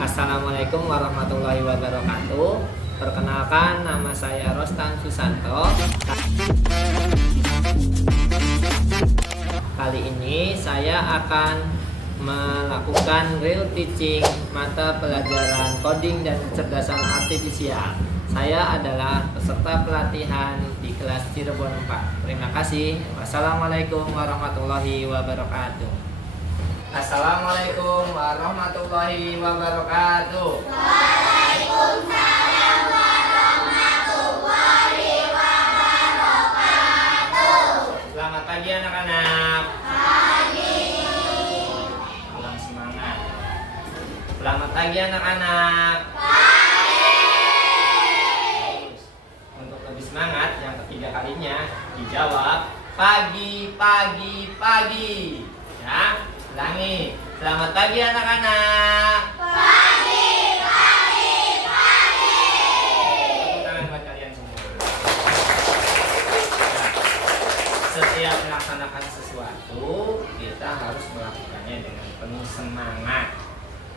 Assalamualaikum warahmatullahi wabarakatuh. Perkenalkan, nama saya Rostan Susanto. Kali ini saya akan melakukan real teaching mata pelajaran coding dan kecerdasan artifisial. Saya adalah peserta pelatihan di kelas Cirebon 4. Terima kasih. Wassalamualaikum warahmatullahi wabarakatuh. Assalamualaikum warahmatullahi wabarakatuh. Waalaikumsalam warahmatullahi wabarakatuh. Selamat pagi anak-anak. Pagi. Salam semangat. Selamat pagi anak-anak. Pagi. Untuk lebih semangat, yang ketiga kalinya dijawab pagi, pagi, pagi. Ya, ulangi. Selamat pagi anak-anak. Pagi, pagi, pagi. Tepuk tangan buat kalian semua. Ya, setiap melaksanakan sesuatu, kita harus melakukannya dengan penuh semangat.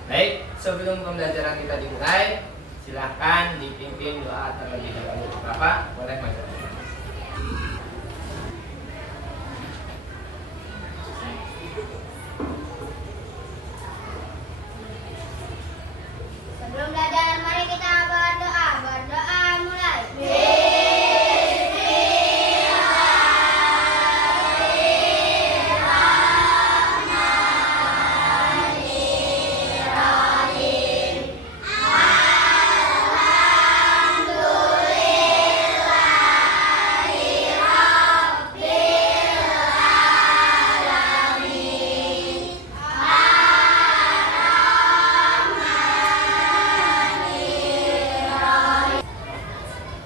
Baik, sebelum pembelajaran kita dimulai, silahkan dipimpin doa terlebih dahulu. Bapak, boleh baca. Sebelum belajar, mari kita berdoa. Berdoa mulai.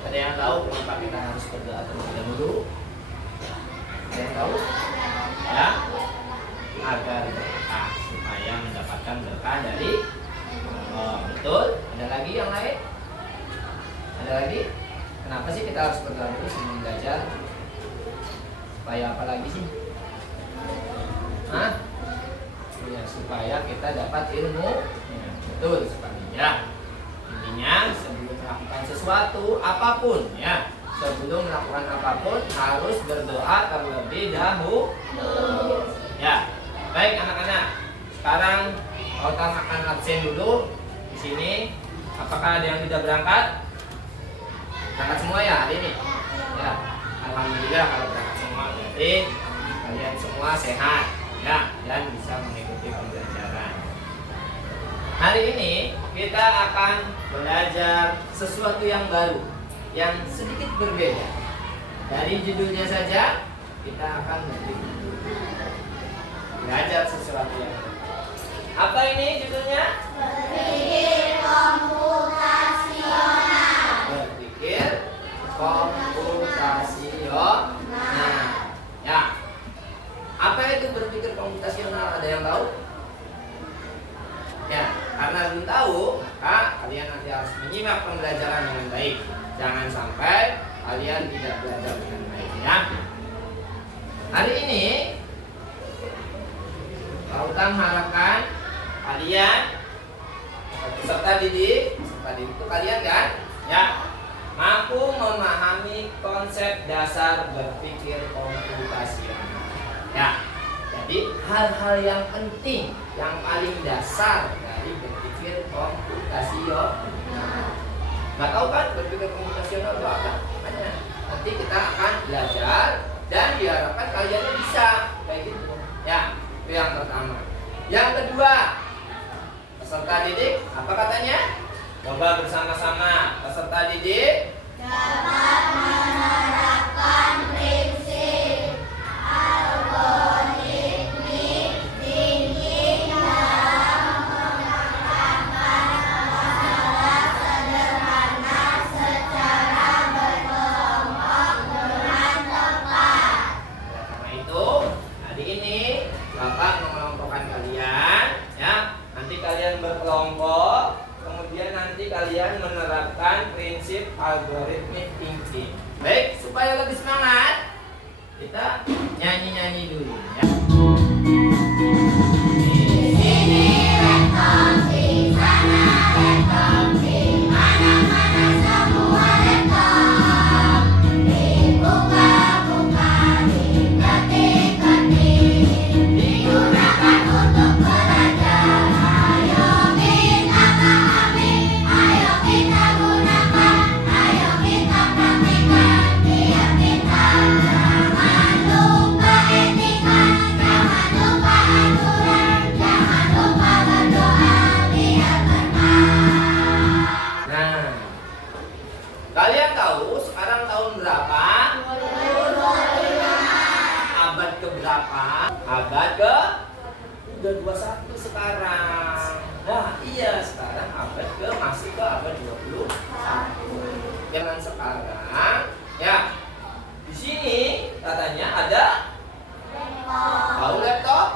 Ada yang tahu kenapa kita harus berdoa terlebih dahulu? Ada yang tahu? Ya, agar berkah, supaya mendapatkan berkah dari Allah. Betul? Ada lagi yang lain? Ada lagi? Kenapa sih kita harus berdoa dulu sebelum belajar? Supaya apa lagi sih? Hah? Ya, supaya kita dapat ilmu. Ya, betul sekali. Ya. Intinya sebelum melakukan sesuatu apapun, ya, sebelum melakukan apapun harus berdoa terlebih dahulu. Ya, baik anak-anak. Sekarang Otang akan absen dulu di sini. Apakah ada yang tidak berangkat? Berangkat semua ya hari ini? Ya, alhamdulillah kalau berangkat semua berarti kalian semua sehat, ya, dan bisa mengikuti pembelajaran. Hari ini kita akan belajar sesuatu yang baru, yang sedikit berbeda. Dari judulnya saja kita akan belajar sesuatu yang baru. Apa ini judulnya? Berpikir komputasional. Berpikir komputasional. Ya. Apa itu berpikir komputasional? Ada yang tahu? Ya, karena belum tahu, maka kalian nanti harus menyimak pembelajaran dengan baik. Jangan sampai kalian tidak belajar dengan baik, ya. Hari ini, Pak Utang harapkan kalian peserta didik itu kalian kan, ya, mampu memahami konsep dasar berpikir komputasional. Ya. Jadi hal-hal yang penting, yang paling dasar dari berpikir komputasional. Nggak tahu kan berpikir komputasional itu apa? Makanya nanti kita akan belajar dan diharapkan kalian bisa kayak gitu. Ya, itu yang pertama. Yang kedua, peserta didik apa katanya? Coba bersama-sama peserta didik Dapat menerapkan prinsip algoritmik tinggi dalam memecahkan masalah sederhana secara berkelompok dengan tepat. Karena itu, hari ini Bapak mengelompokkan kalian, ya. Nanti kalian berkelompok, kemudian nanti kalian menerapkan prinsip algoritmik thinking. Baik, supaya lebih semangat, kita nyanyi-nyanyi dulu, ya. Di sini laptop, di sana Iya, sekarang masuk ke abad 21. Jangan sekarang ya. Di sini katanya ada tahu laptop?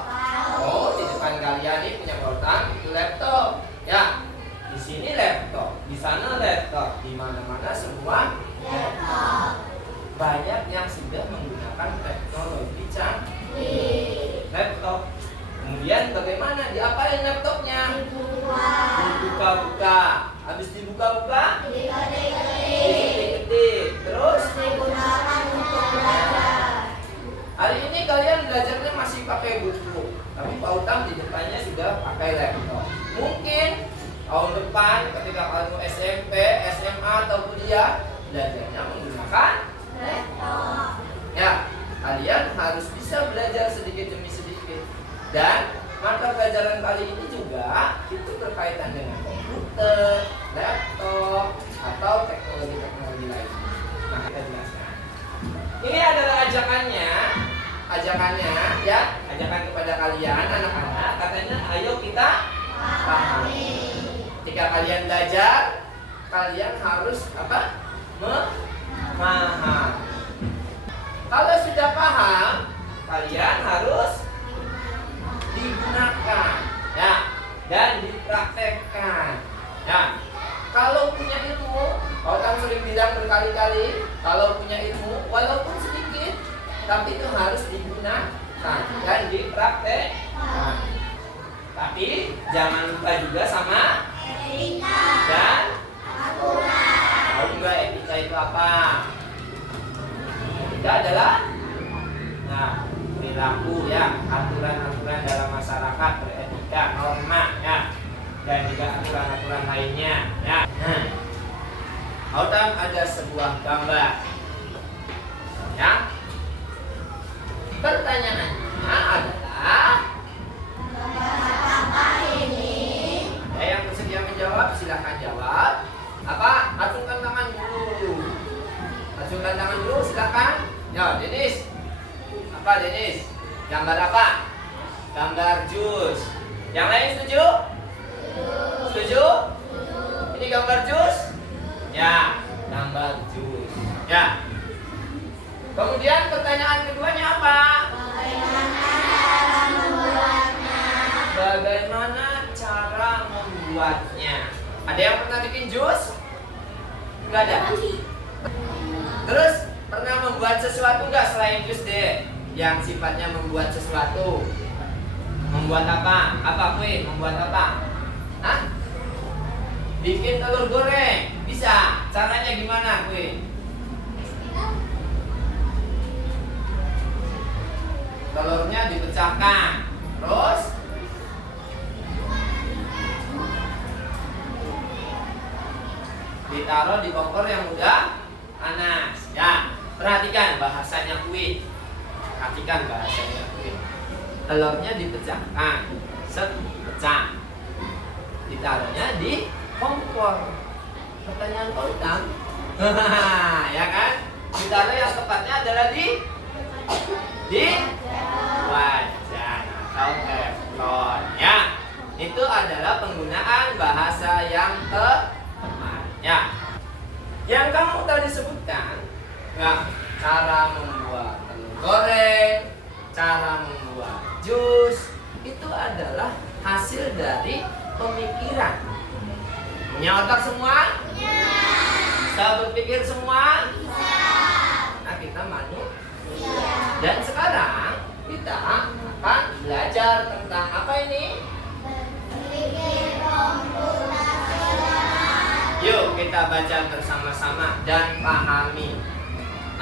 Oh, di depan kalian ini punya kotak itu laptop. Ya. Di sini laptop, di sana laptop, di mana-mana semua laptop. Banyak yang sudah menggunakan teknologi canggih laptop. Kemudian bagaimana? Diapain laptopnya? Dibuka-buka. Habis dibuka-buka? Diketik. Terus? Digunakan untuk belajar. Hari ini kalian belajarnya masih pakai buku, tapi Pak Utang di depannya sudah pakai laptop. Mungkin tahun depan ketika kamu SMP, SMA atau kuliah, belajarnya menggunakan laptop. Ya, kalian harus bisa belajar sedikit demi sedikit. Dan mata pelajaran kali ini juga itu berkaitan dengan komputer, laptop, atau teknologi-teknologi lainnya. Nah, kita jelaskan. Ini adalah ajakannya ya, ajakan kepada kalian anak-anak. Katanya, ayo kita pahami. Ketika kalian belajar, kalian harus apa? Memahami. Kalau sudah paham, kalian harus digunakan ya dan dipraktekkan. Ya, kalau punya ilmu, orang sering bilang berkali-kali, kalau punya ilmu walaupun sedikit, tapi itu harus digunakan dan dipraktekkan. Tapi jangan lupa juga sama etika dan aturan. Tahu nggak etika itu apa? Etika adalah perilaku ya, aturan-aturan dalam masyarakat, beretika, norma ya, dan juga aturan-aturan lainnya ya. Autam ada sebuah gambar ya. Pertanyaannya adalah, apa ini? Ada yang bersedia menjawab? Silahkan jawab. Apa? Acungkan tangan dulu. Acungkan tangan dulu, silahkan. Ya, Denis. Apa Denis? Gambar apa? Gambar jus. Yang lain setuju? Setuju? Ini gambar jus? Ya, gambar jus. Ya. Kemudian pertanyaan keduanya apa? Bagaimana cara membuatnya? Ada yang pernah bikin jus? Enggak ada. Terus pernah membuat sesuatu enggak selain jus deh? Yang sifatnya membuat sesuatu. Membuat apa? Apa Queen? Membuat apa? Hah? Bikin telur goreng. Bisa. Caranya gimana Queen? Telurnya dipecahkan. Terus ditaruh di kompor yang udah panas. Ya, perhatikan bahasanya Queen. Perhatikan bahasanya Queen. Telurnya dipecahkan, pecah. Ditaruhnya di kompor. Pertanyaan Utang. Ya kan? Ditaruh yang tepatnya adalah di wajan atau teflon. Ya. Itu adalah penggunaan bahasa yang tepat. Ya. Yang kamu tadi sebutkan, ya, cara membuat telur goreng, cara membuat jus, itu adalah hasil dari pemikiran. Punya otak semua? Bisa berpikir semua? Bisa. Nah, kita manusia. Dan sekarang kita akan belajar tentang apa ini? Berpikir komputasional. Yuk kita baca bersama-sama dan pahami.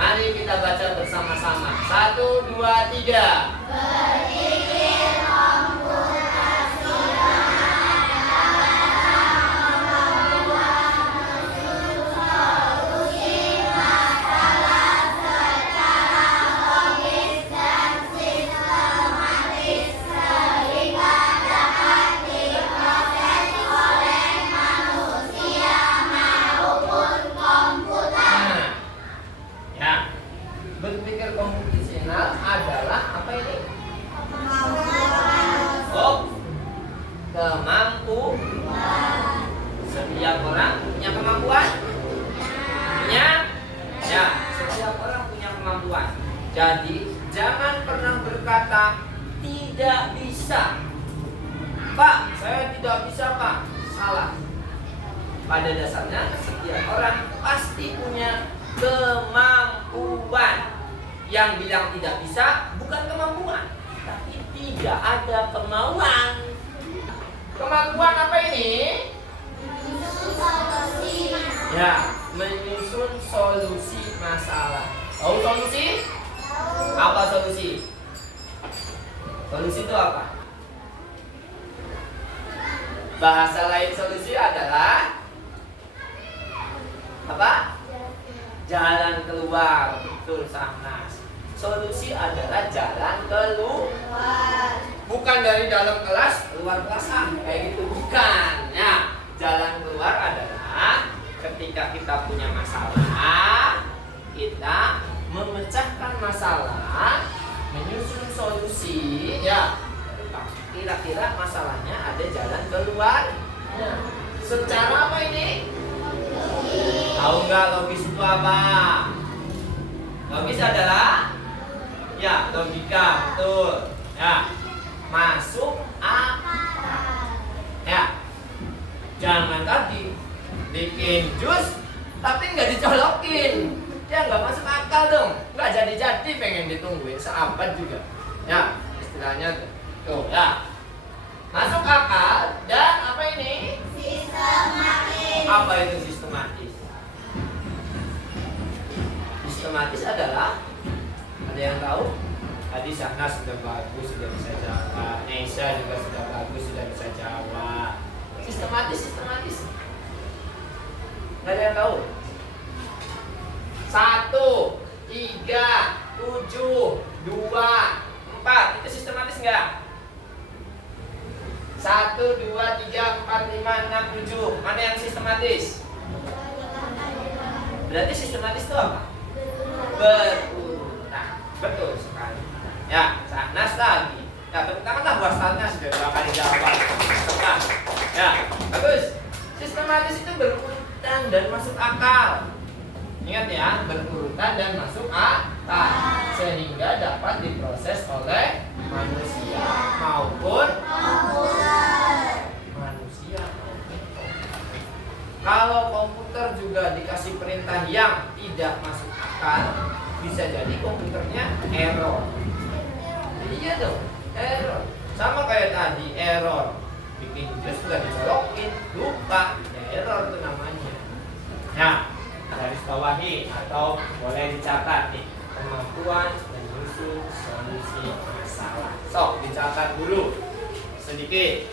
Mari kita baca bersama-sama. 1, 2, 3. Berpikir komputasional adalah membuat solusi masalah secara logis dan sistematis sehingga dapat diproses oleh manusia maupun komputer. Ya, berpikir komputasional adalah apa ini? pada dasarnya setiap orang pasti punya kemampuan. Yang bilang tidak bisa bukan kemampuan, tapi tidak ada kemauan. Kemampuan apa ini? Ya, menyusun solusi masalah. Tahu solusi? Apa solusi? Solusi itu apa? Bahasa lain solusi adalah apa? Jalan keluar. Betul, Sahnas. Solusi adalah jalan keluar. Bukan dari dalam kelas keluar kelas kayak gitu, bukan. Ya, jalan keluar adalah ketika kita punya masalah, kita memecahkan masalah, menyusun solusi, ya. Kira-kira masalahnya ada jalan keluar. Secara apa ini? Tahu nggak logis itu apa? Logis adalah ya logika, betul. Ya, masuk akal. Ya, jangan tadi bikin jus tapi nggak dicolokin, ya nggak masuk akal dong, nggak jadi pengen ditungguin seabad juga. Ya, istilahnya tuh ya. Masuk akal dan apa ini? Sistematis. Apa itu sistematis? Sistematis adalah, ada yang tahu? Tadi Sahnas sudah bagus, sudah bisa jawab. Nesha juga sudah bagus, sudah bisa jawab. Sistematis. Nggak ada yang tahu? 1, 3, 7, 2, 4. Itu sistematis nggak? 1, 2, 3, 4, 5, 6, 7. Mana yang sistematis? Berarti sistematis itu apa? Berurutan. Betul sekali. Ya, Sahnas lagi. Ya, tepuk tanganlah buat Sahnas sudah 2 kali jawab. Ya, bagus. Sistematis itu berurutan dan masuk akal. Ingat ya, berurutan dan masuk akal, sehingga dapat diproses oleh manusia maupun manusia. Kalau komputer juga dikasih perintah yang tidak masuk akal, bisa jadi komputernya error. Iya dong, error. Sama kayak tadi, error. Bikin jus nggak dicolokin, lupa, error itu namanya. Nah, garis bawahi atau boleh dicatat nih, kemampuan menyusun solusi masalah. Sok dicatat dulu sedikit.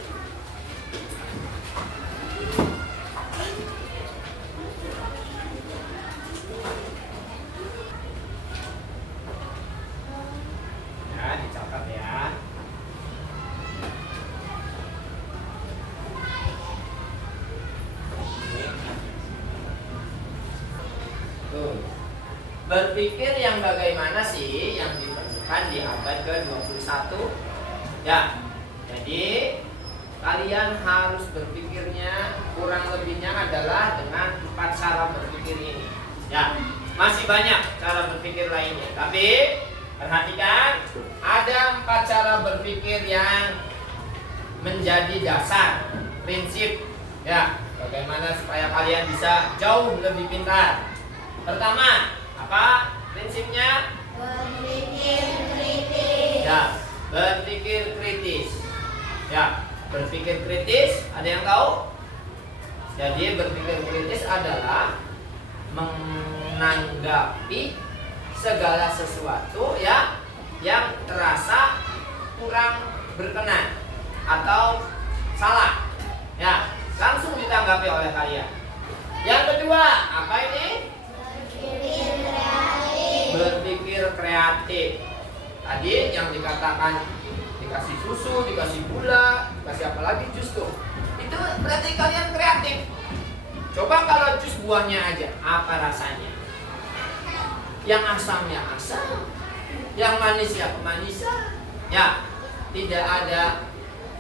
Ya, dicatat ya. Berpikir yang bagaimana sih yang diperlukan di abad ke-21? Ya, jadi kalian harus berpikirnya kurang lebihnya adalah dengan 4 cara berpikir ini. Ya, masih banyak cara berpikir lainnya, tapi perhatikan ada 4 cara berpikir yang menjadi dasar prinsip. Ya, bagaimana supaya kalian bisa jauh lebih pintar. Pertama, apa prinsipnya? Berpikir kritis. Ya, berpikir kritis. Ya, berpikir kritis. Ada yang tahu? Jadi berpikir kritis adalah menanggapi segala sesuatu ya yang terasa kurang berkenan atau salah. Ya, langsung ditanggapi oleh kalian. Yang kedua, apa ini? Berpikir kreatif. Tadi yang dikatakan dikasih susu, dikasih gula, dikasih apa lagi jus tuh. Itu berarti kalian kreatif. Coba kalau jus buahnya aja, apa rasanya? Yang asamnya asam, yang manis ya kemanisan. Ya, tidak ada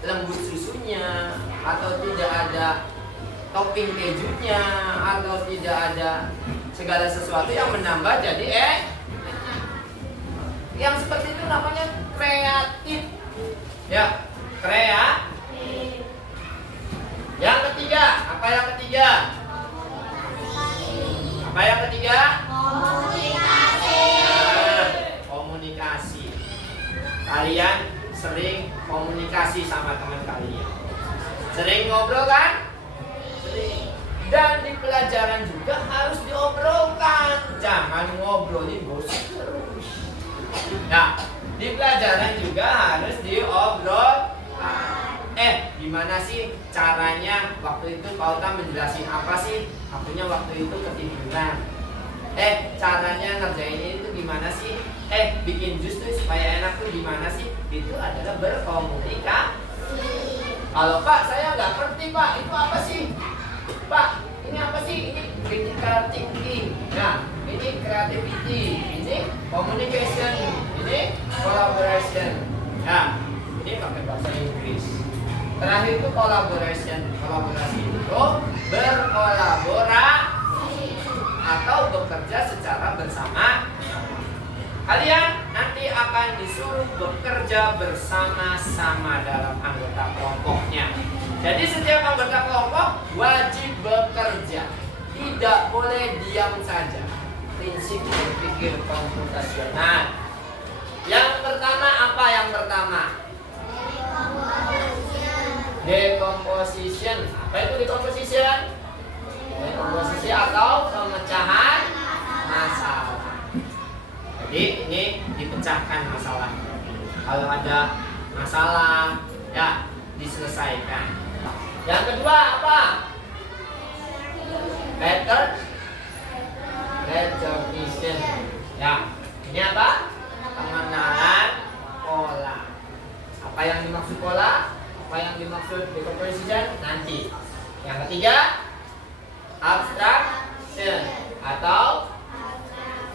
lembut susunya, atau tidak ada topping kejunya, atau tidak ada segala sesuatu yang menambah jadi yang seperti itu namanya kreatif. Ya, kreatif. Yang ketiga, apa yang ketiga? berinteraksi sama teman kalian. Sering ngobrol kan? Sering. Dan di pelajaran juga harus diobrolkan. Jangan ngobrolin gosip terus. Nah, di pelajaran juga harus diobrolkan. Gimana sih caranya waktu itu Pak Uta menjelasin apa sih? Akunya waktu itu ketiduran. Caranya ngerjain itu gimana sih? Bikin jus tuh supaya enak tuh gimana sih? Itu adalah berkomunikasi. Kalau Pak, saya nggak ngerti Pak, itu apa sih? Pak, ini apa sih? Ini critical thinking. Nah, ini creativity. Ini communication. Ini collaboration. Nah, ini pakai bahasa Inggris. Terakhir itu collaboration. Kolaborasi itu berkolaborasi atau bekerja secara bersama. Kalian nanti akan disuruh bekerja bersama-sama dalam anggota kelompoknya. Jadi setiap anggota kelompok wajib bekerja. Tidak boleh diam saja. Prinsip berpikir komputasional. Yang pertama apa yang pertama? Decomposition. Apa itu decomposition? Dekomposisi atau pemecahan masalah. Jadi ini dipecahkan masalah. Kalau ada masalah, ya diselesaikan. Yang kedua apa? Recognition. Ya, ini apa? Pengenalan pola. Apa yang dimaksud pola? Apa yang dimaksud decomposition? Nanti. Yang ketiga, abstraction atau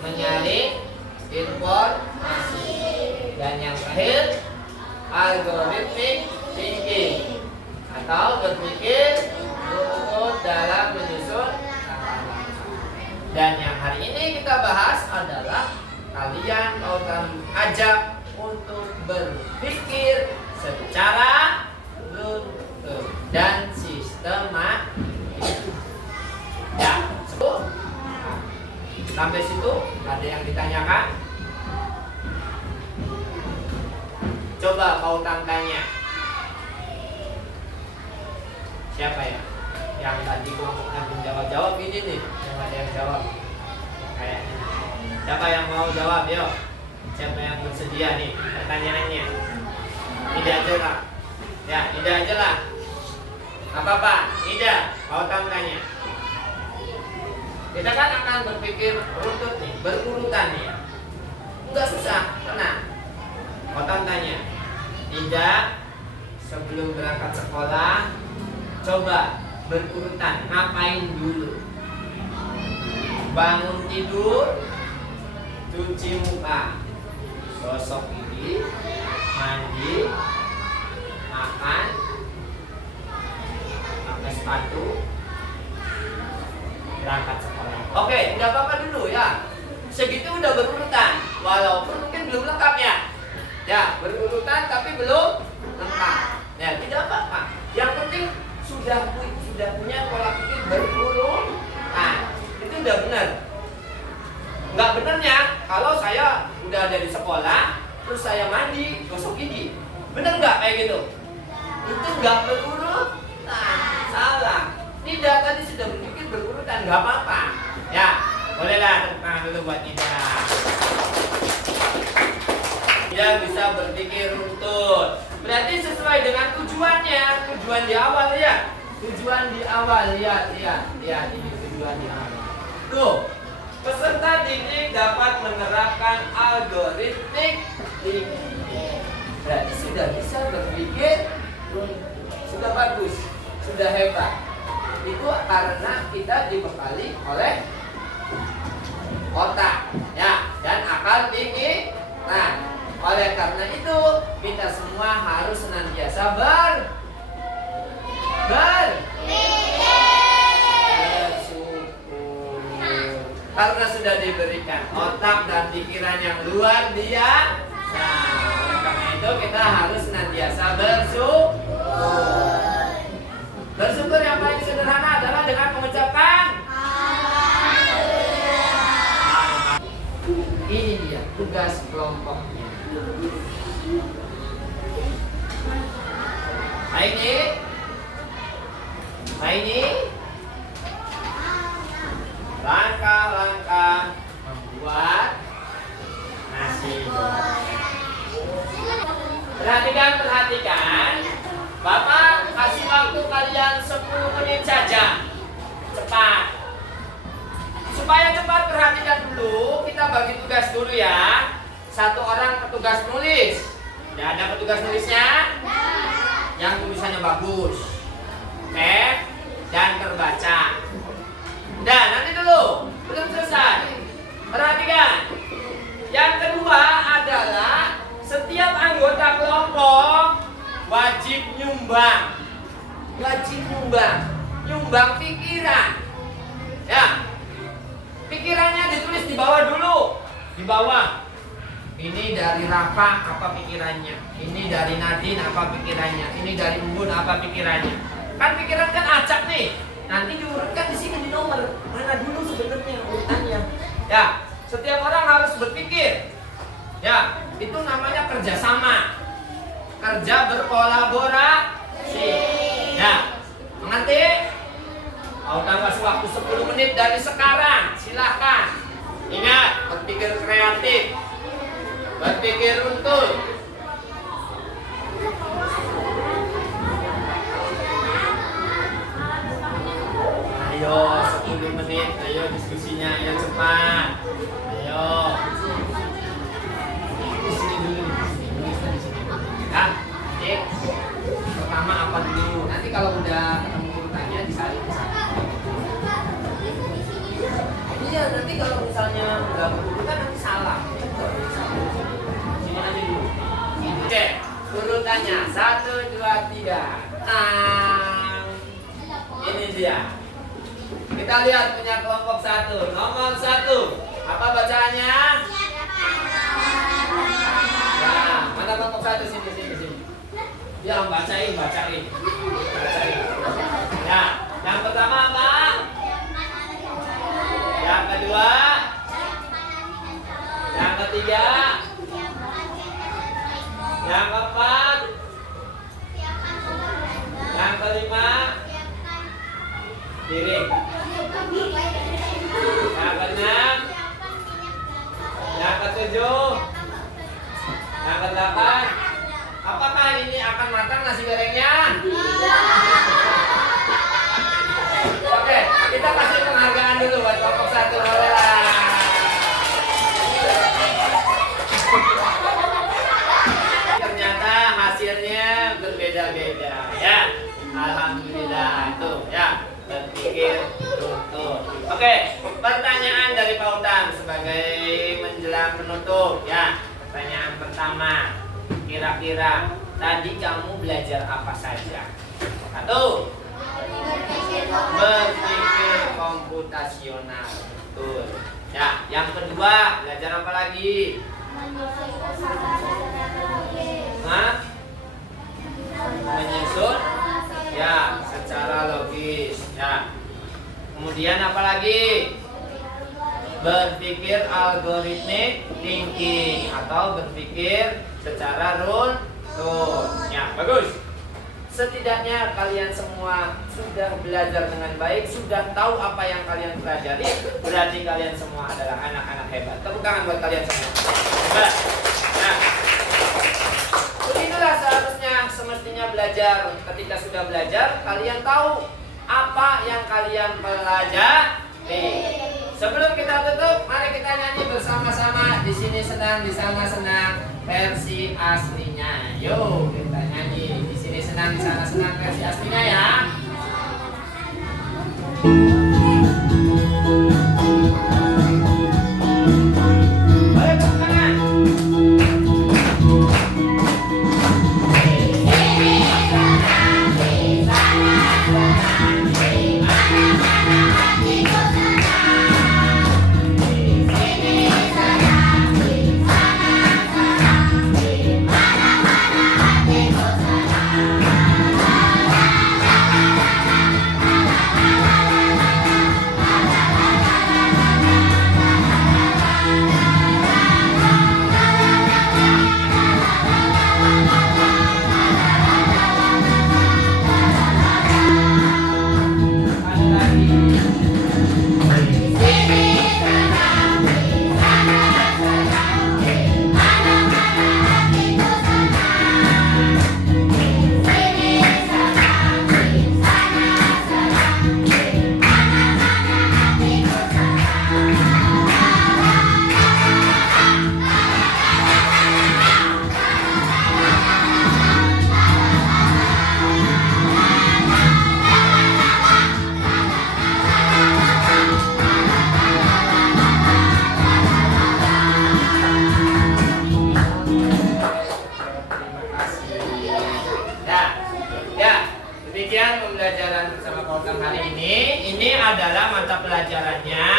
menyaring informasi. Dan yang terakhir, algorithmic thinking atau berpikir runtut dalam menyusun langkah-langkah. Dan yang hari ini kita bahas adalah kalian akan ajak untuk berpikir secara runtut dan sistematis. Ya, sampai situ ada yang ditanyakan? Coba kau tanya. Siapa ya? Yang tadi kelompoknya belum jawab ini nih. Yang ada yang jawab. Kayaknya. Siapa yang mau jawab? Yuk. Siapa yang bersedia nih pertanyaannya? Ida aja lah. Ya, Ida aja lah. Apa Pak? Ida, kau tanya. Kita kan akan berpikir runtut nih, berurutan nih. Enggak susah, tenang. Kau tanya. Ida, sebelum berangkat sekolah, coba berurutan, ngapain dulu? Bangun tidur, cuci muka, gosok gigi, mandi, makan, pakai sepatu, berangkat sekolah. Oke, tidak apa-apa dulu ya. Segitu udah berurutan, walaupun mungkin belum lengkap ya. Ya, berurutan tapi belum lengkap. Ya, tidak apa-apa. Yang penting sudah punya pola pikir berurutan. Itu udah benar. Nggak benernya kalau saya udah dari sekolah terus saya mandi, gosok gigi. Bener nggak kayak gitu? Itu nggak berurutan. Salah. Tidak, tadi sudah berpikir berurutan, nggak apa-apa. Ya, bolehlah tepuk tangan dulu buat Ida. Ida bisa berpikir runtut. Berarti sesuai dengan tujuannya. Tujuan di awal ya. Tujuan di awal, lihat ini tujuan di awal. Tuh, peserta didik dapat menerapkan algoritmik thinking. Berarti sudah bisa berpikir runtut. Sudah bagus, sudah hebat. Itu karena kita dibekali oleh otak, ya, dan akal pikiran. Nah, oleh karena itu kita semua harus senantiasa bersyukur. Karena sudah diberikan otak dan pikiran yang luar biasa. Oleh karena itu kita harus senantiasa bersyukur. Bersyukur yang paling sederhana adalah dengan mengucapkan Alhamdulillah. Ini dia tugas kelompoknya. Nah ini langkah-langkah membuat nasi goreng. Perhatikan. Bapak kasih waktu kalian 10 menit saja. Cepat. Supaya cepat, perhatikan dulu. Kita bagi tugas dulu ya. Satu orang petugas nulis. Tidak ada petugas nulisnya? Yang tulisannya bagus, dan terbaca. Dan nanti dulu, belum selesai. Perhatikan. Yang kedua adalah setiap anggota kelompok wajib nyumbang. Nyumbang pikiran. Ya. Pikirannya ditulis di bawah dulu. Di bawah. Ini dari Rafa apa pikirannya? Ini dari Nadine apa pikirannya? Ini dari Umbun apa pikirannya? Kan pikiran kan acak nih. Nanti diurutkan di sini di nomor. Mana dulu sebenarnya urutannya? Ya, setiap orang harus berpikir. Ya, itu namanya kerjasama. Kerja berkolaborasi. Ya, mengerti? Mau tambah waktu 10 menit dari sekarang, silahkan. Ingat, berpikir kreatif, berpikir runtut. Ayo 10 menit, ayo diskusinya, ayo cepat. Ayo. Di sini dulu, di sini. Ya, cek. Pertama apa dulu? Nanti kalau udah ketemu urutannya disalin di sana. Iya, nanti kalau misalnya udah berurutan nanti salah. Sini aja dulu. Cek urutannya 1, 2, 3. Ini dia. Kita lihat punya kelompok 1. Nomor 1. Apa bacaannya? Nah, mana kelompok 1? Sini. Ya, bacain. Ya, yang pertama apa? Yang kedua? Yang ketiga? Yang keempat? Yang kelima? Piring. Yang keenam? Yang ketujuh? Yang kedelapan? Apakah ini akan matang nasi gorengnya? Oke, kita kasih penghargaan dulu buat kelompok 1. Boleh lah. Ternyata hasilnya berbeda-beda ya. Alhamdulillah tuh ya. Berpikir runtut. Oke, pertanyaan dari Pak Utang sebagai menjelang penutup ya. Pertanyaan pertama, kira-kira tadi kamu belajar apa saja? 1. Berpikir komputasional. Betul. Ya, yang kedua, belajar apa lagi? Menyusun ya secara logis ya. Kemudian apa lagi? Berpikir algoritmik thinking atau berpikir secara runtut. Ya, bagus. Setidaknya kalian semua sudah belajar dengan baik, sudah tahu apa yang kalian pelajari. Berarti kalian semua adalah anak-anak hebat. Tepuk tangan buat kalian semua. Hebat. Nah, begitulah seharusnya semestinya belajar. Ketika sudah belajar, kalian tahu apa yang kalian pelajari. Sebelum kita tutup, mari kita nyanyi bersama-sama. Di sini senang, di sana senang, versi aslinya. Yo, kita nyanyi. Di sini senang, di sana senang, versi aslinya ya. Boleh tepuk tangan. ini adalah mata pelajarannya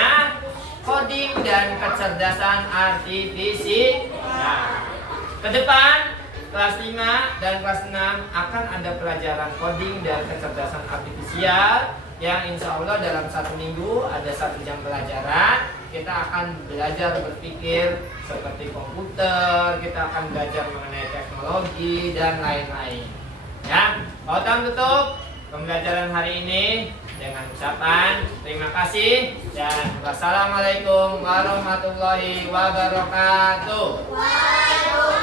coding dan kecerdasan artifisial. Nah, ke depan kelas 5 dan kelas 6 akan ada pelajaran coding dan kecerdasan artifisial yang insya Allah dalam 1 minggu ada 1 jam pelajaran. Kita akan belajar berpikir seperti komputer, kita akan belajar mengenai teknologi dan lain-lain. Ya, Pautan tutup pembelajaran hari ini dengan ucapan terima kasih dan wassalamualaikum warahmatullahi wabarakatuh. Waalaikumsalam.